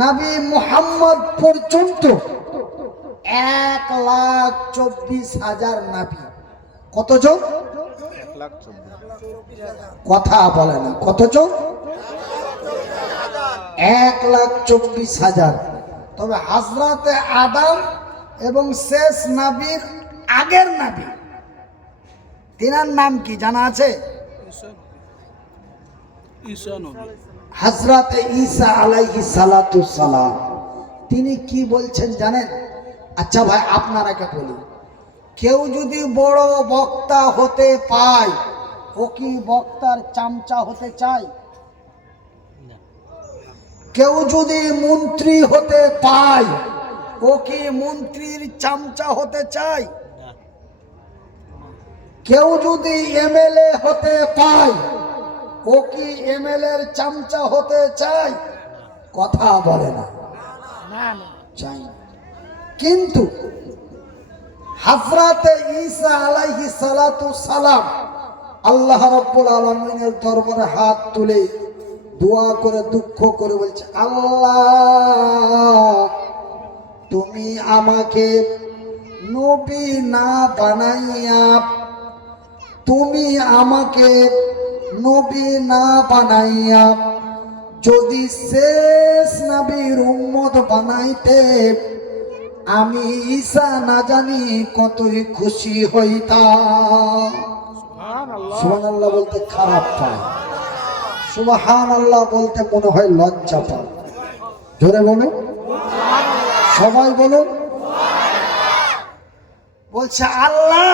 নবী মুহাম্মদ পর্যন্ত 1,24,000 নবী। কতজন? 1,24,000। কথা বলে না, কতজন? 1,24,000। তবে হযরতে আদম এবং শেষ নবীর আগের নবী, তিনার নাম কি জানা আছে? হযরতে ঈসা আলাইহিস সালাতু সালাম। তিনি কি বলছেন জানেন? আচ্ছা ভাই আপনারাকে বলি, কেউ যদি বড় বক্তা হতে পায়, ও কি বক্তার চামচা হতে চায়? কেউ যদি মন্ত্রী হতে পায়, ও কি মন্ত্রীর চামচা হতে চায়? কেউ যদি এমএলএ হতে পায়, ও কি এমএলএর চামচা হতে চায়? কথা বলে না, চাই। কিন্তু হযরতে ঈসা আলাইহিস সালাতু সালাম আল্লাহ রাব্বুল আলামিনের দরবারে হাত তুলে দোয়া করে দুঃখ করে বলছে, আল্লাহ তুমি আমাকে নবী না বানাইয়া, তুমি আমাকে নবী না বানাইয়া যদি শেষ নবীর উম্মত বানাইতে, আমি ঈসা না জানি কতই খুশি হইতাম। সুবহানাল্লাহ বলতে খারাপ পায়, সুবহানাল্লাহ বলতে মনে হয় লজ্জা পায়। জোরে বলো, সবাই বলো। বলছে আল্লাহ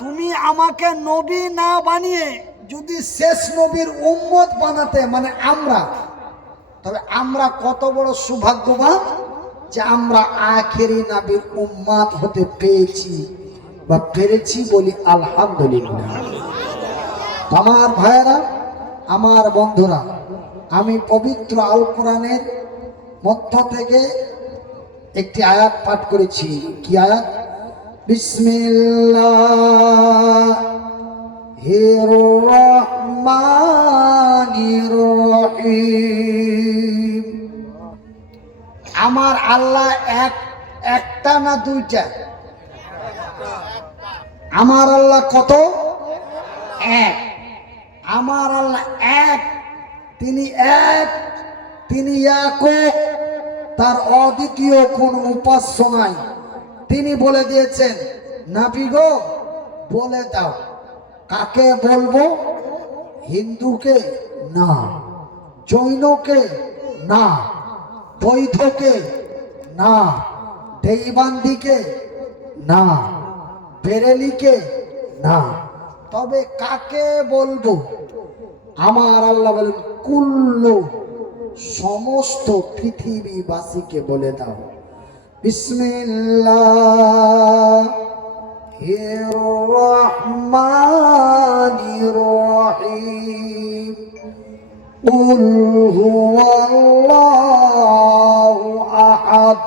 তুমি আমাকে নবী না বানিয়ে যদি শেষ নবীর উম্মত বানাতে, মানে আমরা, তবে আমরা কত বড় সৌভাগ্যবান যে আমরা আখেরি নবীর উম্মত হতে পেয়েছি বা পেরেছি, বলি আলহামদুলিল্লাহ। আমার ভাইয়েরা, আমার বন্ধুরা, আমি পবিত্র আল কোরআনের মধ্য থেকে একটি আয়াত পাঠ করেছি। কি আয়াত? বিসমিল্লাহির রহমানির রহিম। আমার আল্লাহ একটা না দুইটা? আমার আল্লাহ কত? এক। আমার আল্লাহ এক, তিনি এক, তিনি একক, তার অদ্বিতীয় কোন উপাস্য নাই। তিনি বলে দিয়েছেন, নবী গো বলে দাও, কাকে বলবো? হিন্দুকে না, জৈনকে না, বৌদ্ধকে না, দেইবান্দিকে না, বেরেলিকে না, তবে কাকে বলবো? আমার আল্লাহ বলেন, কুল্লু, সমস্ত পৃথিবীবাসীকে বলে দাও। বিসমিল্লাহির রহমানির রহিম। কুল হুয়াল্লাহু আহাদ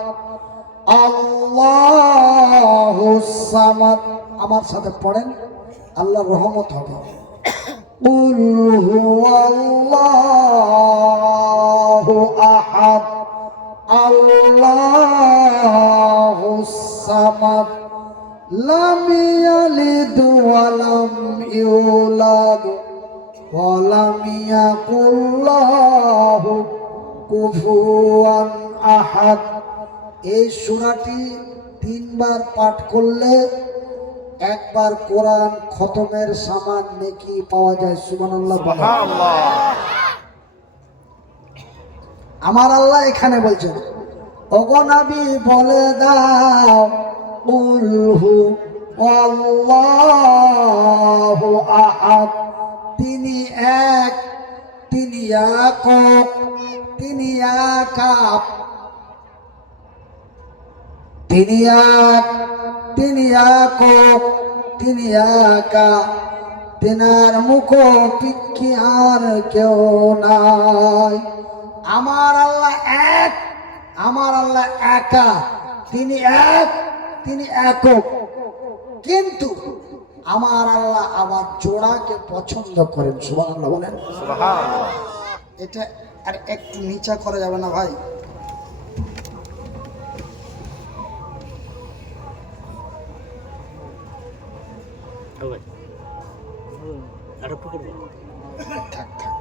আল্লাহুস সামাদ। আমার সাথে পড়েন, আল্লাহর রহমত হবে। কুল হুয়াল্লাহু আহাদ আল্লাহুস সামাদ লাম ইয়ালিদ ওয়া লাম ইউলাদ ওয়া লাম ইয়াকুল লাহু কুফুয়ান আহাদ। এই সূরাটি 3 বার পাঠ করলে একবার কোরআন খতমের সমান নেকি পাওয়া যায়। সুবহানাল্লাহ। আমার আল্লাহ এখানে বলছেন, ওগো নবী বলে দাও, কুল হুয়াল্লাহু আহাদ, তিনি এক, তিনি একক, তিনি একাপ, তিনি এক, তিনি একক, তিনি একা, তেনার মুখ পিক্ষি আর কেউ নাই। আমার আল্লাহ এক, আমার আল্লাহ একা, তিনি এক, তিনি একক। কিন্তু আমার আল্লাহ আবার জোড়াকে পছন্দ করেন। সুবহানাল্লাহ বলেন। সুবহানাল্লাহ। এটা আর একটু নিচা করা যাবে না ভাই? থাক থাক,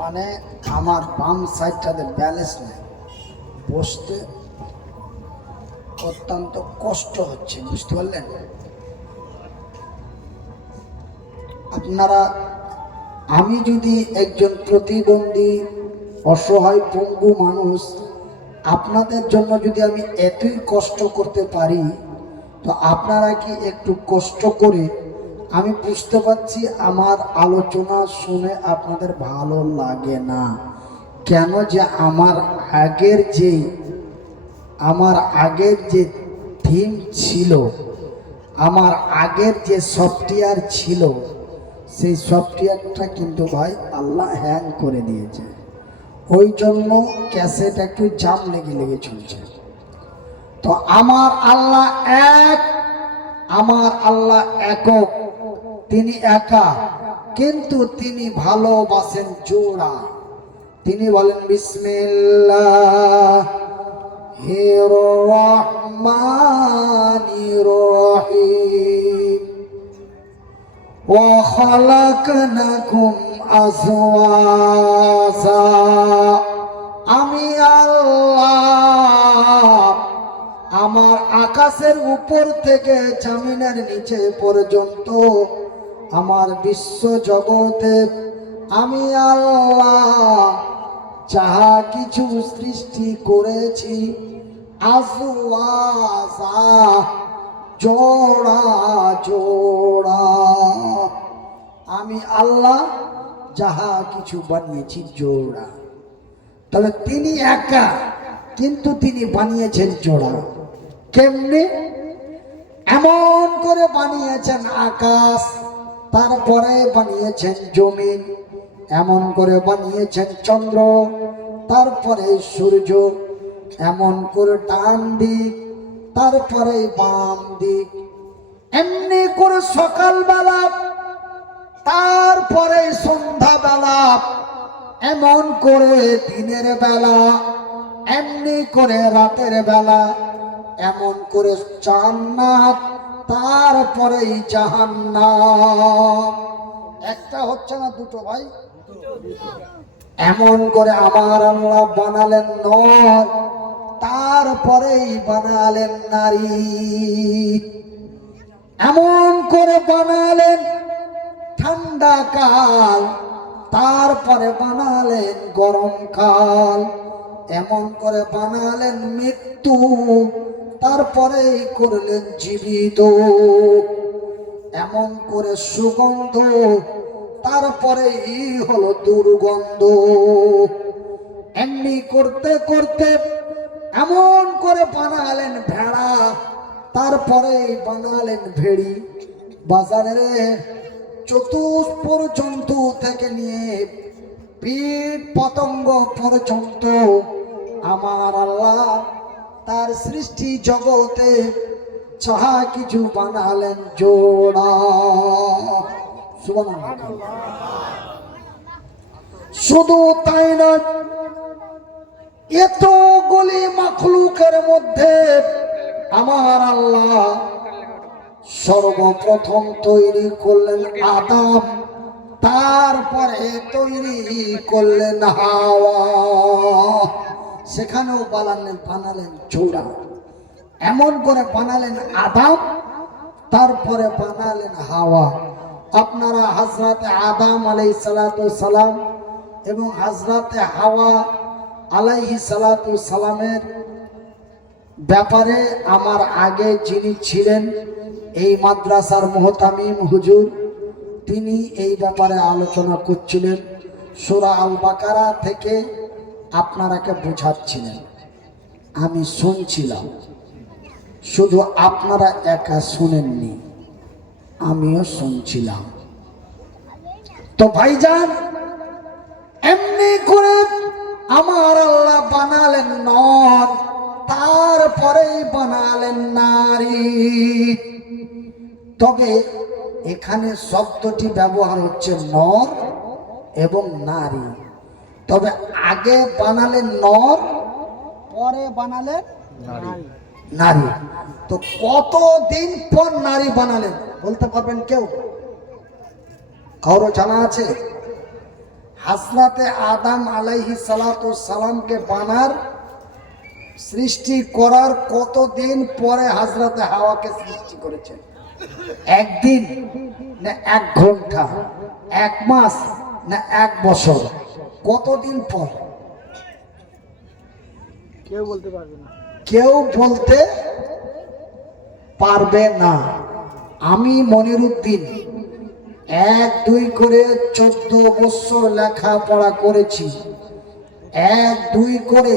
মানে আমার বাম সাইডটাতে ব্যালেন্স নেই, বসতে অত্যন্ত কষ্ট হচ্ছে, বুঝতে পারলেন আপনারা? আমি যদি একজন প্রতিবন্ধী অসহায় পঙ্গু মানুষ, আপনাদের জন্য যদি আমি এতই কষ্ট করতে পারি, তো আপনারা কি একটু কষ্ট করে, আমি বুঝতে পারছি আমার আলোচনা শুনে আপনাদের ভালো লাগে না কেন, যে আমার আগের যে থিম ছিল, আমার আগের যে সফটওয়্যার ছিল, সেই সফটওয়্যারটা কিন্তু ভাই আল্লাহ হ্যাং করে দিয়েছে, ওই জন্য ক্যাসেট একটু জাম লেগে চলছে। তো আমার আল্লাহ এক, আমার আল্লাহ একক, তিনি একা, কিন্তু তিনি ভালোবাসেন জোড়া। তিনি বলেন বিসমিল্লাহির রহমানির রহিম ওয়া খালাকনাকুম আজওয়াজা। আমি আল্লাহ আমার আকাশের উপর থেকে জমিনের নিচে পর্যন্ত আমার বিশ্ব জগতে আমি আল্লাহ যাহা কিছু সৃষ্টি করেছি, আজওয়াজা জোড়া জোড়া, আমি আল্লাহ যাহা কিছু বানিয়েছি জোড়া। তবে তিনি একা, কিন্তু তিনি বানিয়েছেন জোড়া। কেমনে? এমন করে বানিয়েছেন আকাশ, তারপরে বানিয়েছেন জমিন, এমন করে বানিয়েছেন চন্দ্র, তারপরে সূর্য, এমন করে ডান দিক, তারপরে বাম দিক, এমনি করে সকালবেলা, তারপরে সন্ধ্যাবেলা, এমন করে দিনের বেলা, এমনি করে রাতের বেলা, এমন করে জান্নাত, তারপরে জাহান্নাম। একটা হচ্ছে না, দুটো ভাই। এমন করে আমার আল্লাহ বানালেন নর, তারপরেই বানালেন নারী, এমন করে বানালেন ঠান্ডা কাল, তারপরে বানালেন গরমকাল, এমন করে বানালেন মৃত্যু, তারপরে করলেন জীবিত, এমন করে সুগন্ধ, তারপরে হলো দুর্গন্ধ। এমনি করতে করতে এমন করে বানালেন ভেড়া, তারপরে বানালেন ভেড়ি। বাজারের চতুষ্পদ জন্তু থেকে নিয়ে কীট পতঙ্গ পর্যন্ত আমার আল্লাহ তার সৃষ্টি জগতে যাহা কিছু বানালেন জোড়া। সুবহানাল্লাহ। শুধু তাই না, এতগুলি মাখলুকের মধ্যে আমার আল্লাহ সর্বপ্রথম তৈরি করলেন আদম, তারপরে তৈরি করলেন হাওয়া, সেখানেও বানালেন জোড়া। এমন করে বানালেন আদম, তারপরে বানালেন হাওয়া। আপনারা হযরতে আদম আলাইহিস সালাতু সালাম এবং হযরতে হাওয়া আলাইহিস সালাতু সালামের ব্যাপারে আমার আগে যিনি ছিলেন এই মাদ্রাসার মুহতামিম হুজুর, তিনি এই ব্যাপারে আলোচনা করছিলেন। সূরা আল বাকারা থেকে আপনারাকে বোঝাচ্ছিলেন, আমি শুনছিলাম। শুধু আপনারা একা শুনেননি, আমিও শুনছিলাম। তো ভাইজান, এমনি করে আমার আল্লাহ বানালেন নর, তারপরেই বানালেন নারী। তবে এখানে শব্দটি ব্যবহার হচ্ছে নর এবং নারী। তবে আগে বানালেন নর, পরে বানালেন নারী। নারী। তো কতদিন পর নারী বানালেন বলতে পারবেন কেউ? কারো জানা আছে? হযরতে আদম আলাইহিস সালাতু সালামকে বানার সৃষ্টি করার কতদিন পরে হযরতে হাওয়াকে সৃষ্টি করেছেন? একদিন না 1 ঘন্টা, 1 মাস না 1 বছর? কতদিন পর? কেউ বলতে পারবে না। কেউ বলতে পারবে না। আমি মনিরুদ্দিন 1-2 করে 14 বছর লেখাপড়া করেছি, 1-2 করে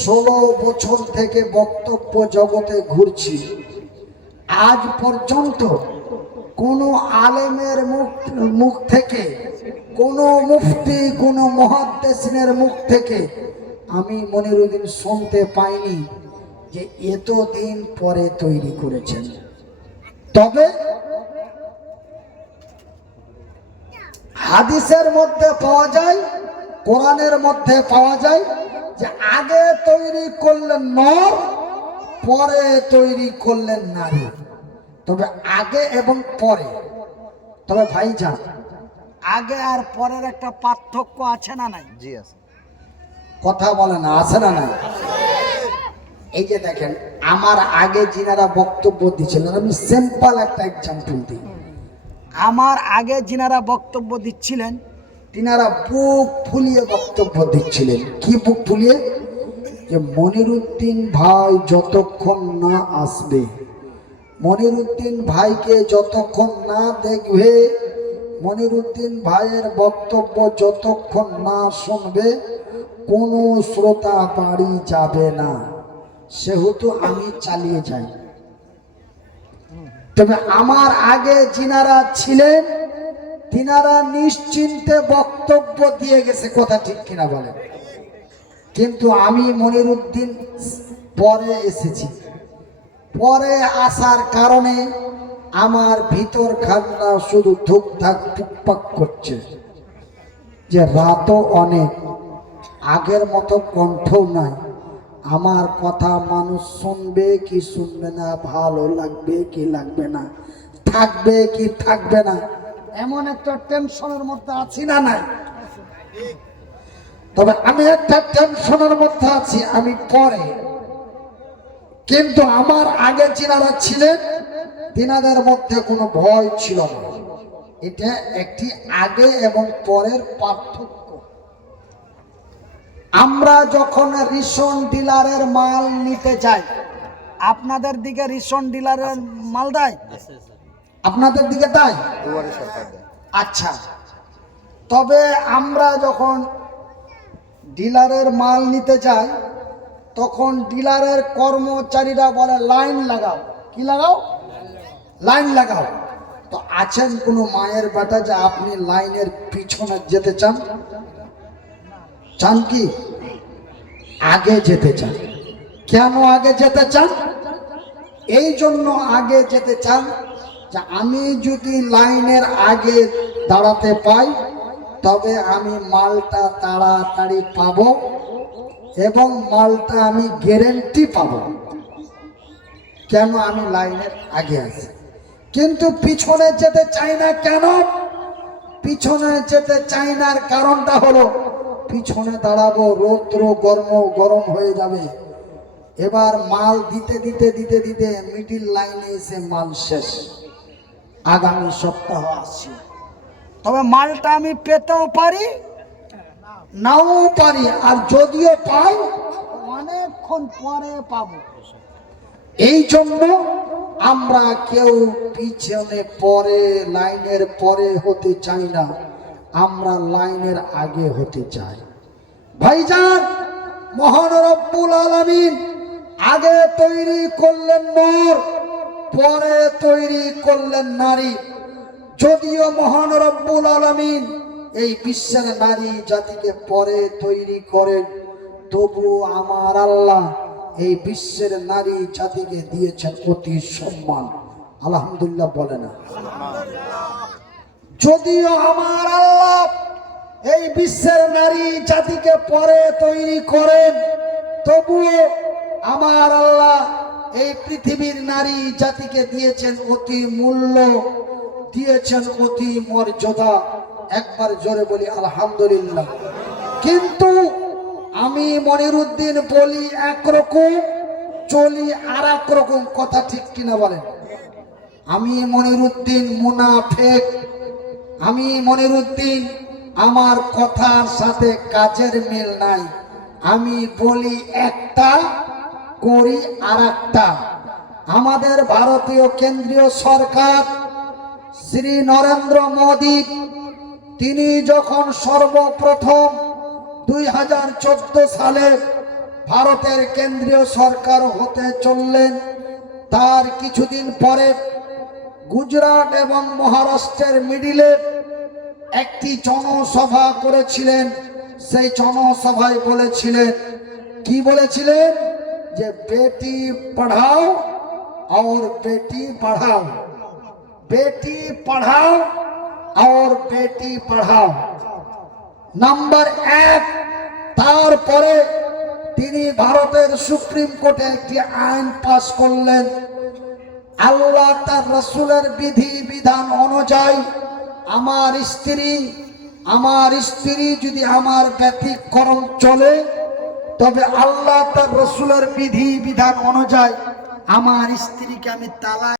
16 বছর থেকে বক্তব্য জগতে ঘুরছি। আজ পর্যন্ত কোনো আলেমের মুখ থেকে, কোনো মুফতি, কোনো মুহাদ্দিসের মুখ থেকে আমি মনিরুদ্দিন শুনতে পাইনি যে এতদিন পরে তৈরি করেছেন। তবে হাদিসের মধ্যে পাওয়া যায়, কোরআনের মধ্যে পাওয়া যায় যে আগে তৈরি করলেন নর, পরে তৈরি করলেন নারী। তবে আগে এবং পরে, তবে ভাইজান আগে আর পরের একটা পার্থক্য আছে না নাই? জি আছে। কথা বলে না, আছে না নাই? এই যে দেখেন, আমার আগে যিনারা বক্তব্য দিচ্ছিলেন, আমি সিম্পল একটা এক্সাম্পল দিই। আমার আগে যিনারা বক্তব্য দিচ্ছিলেন তিনারা বুক ফুলিয়ে বক্তব্য দিচ্ছিলেন। কি বুক ফুলিয়ে? যে মনিরুদ্দিন ভাই যতক্ষণ না আসবে, মনিরুদ্দিন ভাইকে যতক্ষণ না দেখবে, মনিরুদ্দিন ভাইয়ের বক্তব্য যতক্ষণ না শুনবে, কোনো শ্রোতা বাড়ি যাবে না। সেহেতু আমি চালিয়ে যাই। তবে আমার আগে যিনারা ছিলেন তিনারা নিশ্চিন্তে বক্তব্য দিয়ে গেছে, কথা ঠিক কিনা বলেন? কিন্তু আমি মনিরুদ্দিন পরে এসেছি। পরে আসার কারণে আমার ভিতর খান্না শুধু ধুকধাক টুকপাক করছে, যে রাতও অনেক, আগের মতো কণ্ঠও নাই। আমার কথা মানুষ শুনবে কি শুনবে না, ভালো লাগবে কি লাগবে না, থাকবে কি থাকবে না, এমন একটা টেনশনের মধ্যে আছি না নাই? তবে আমি একটা টেনশনের মধ্যে আছি, আমি পরে। কিন্তু আমার আগে যিনারা ছিলেন তিনাদের মধ্যে কোনো ভয় ছিল না। এটা একটি আগে এবং পরের পার্থক্য। আমরা যখন রেশন ডিলারের মাল নিতে যাই, আপনাদের দিকে রেশন ডিলারের মাল দেয়? আপনাদের দিকে দেয়? আচ্ছা, তবে আমরা যখন ডিলারের মাল নিতে যাই তখন ডিলারের কর্মচারীরা বলে লাইন লাগাও। কি লাগাও? লাইন লাগাও। তো আছেন কোনো মায়ের বেটা যে আপনি লাইনের পিছনে যেতে চান? চান কি? আগে যেতে চান। কেন আগে যেতে চান? এই জন্য আগে যেতে চান যে আমি যদি লাইনের আগে দাঁড়াতে পাই তবে আমি মালটা তাড়াতাড়ি পাবো এবং মালটা আমি গ্যারেন্টি পাবো। কেন আমি লাইনের আগে আছি? কিন্তু পিছনে যেতে চাই না। কেন পিছনে যেতে চাই না? কারণটা হলো পিছনে দাঁড়াবো, রৌদ্র গরম হয়ে যাবে। এবার মাল দিতে দিতে দিতে দিতে মিডিল লাইনে এসে মাল শেষ, আগামী সপ্তাহ আসছে। তবে মালটা আমি পেতেও পারি, নাও পারি, আর যদিও পাই অনেকক্ষণ পরে পাবো। এই জন্য আমরা কেউ পিছনে পরে, লাইনের পরে হতে চাই না, আমরা লাইনের আগে হতে চাই। ভাইজান, মহান রব্বুল আলামিন আগে তৈরি করলেন নর, পরে তৈরি করলেন নারী। যদিও মহান রব্বুল আলামিন এই বিশ্বের নারী জাতিকে পরে তৈরি করেন, তবু আমার আল্লাহ এই বিশ্বের নারী জাতিকে দিয়েছেন অতি সম্মান। আলহামদুলিল্লাহ বলে না? যদিও আমার আল্লাহ এই বিশ্বের নারী জাতিকে পরে তৈরি করেন, তবুও আমার আল্লাহ এই পৃথিবীর নারী জাতিকে দিয়েছেন অতি মূল্য, দিয়েছেন অতি মর্যাদা। একবার জোরে বলি আলহামদুলিল্লাহ। কিন্তু আমি মনিরুদ্দিন বলি একরকম, চলি আর এক রকম। কথা ঠিক কিনা বলেন? আমি মনিরুদ্দিন মুনাফেক। আমি মনিরুদ্দিন, আমার কথার সাথে কাজের মিল নাই। আমি বলি একটা, করি আর একটা। আমাদের ভারতীয় কেন্দ্রীয় সরকার শ্রী নরেন্দ্র মোদী, তিনি যখন সর্বপ্রথম 2014 সালে ভারতের কেন্দ্রীয় সরকার হতে চললেন, তার কিছুদিন পরে গুজরাট এবং মহারাষ্ট্রের মিডিলে একটি জনসভা করেছিলেন। সেই জনসভায় বলেছিলেন, কি বলেছিলেন? যে বেটি পড়াও और বেটি পড়াও, বেটি পড়াও और বেটি পড়াও নাম্বার 1। তারপরে তিনি ভারতের সুপ্রিম কোর্টে একটি আইন পাশ করলেন, আল্লাহ তার রাসূলের বিধি বিধান অনুযায়ী আমার স্ত্রী যদি আমার ব্যতিক্রম চলে, তবে আল্লাহ তার রাসূলের বিধি বিধান অনুযায়ী আমার স্ত্রীকে আমি তালাক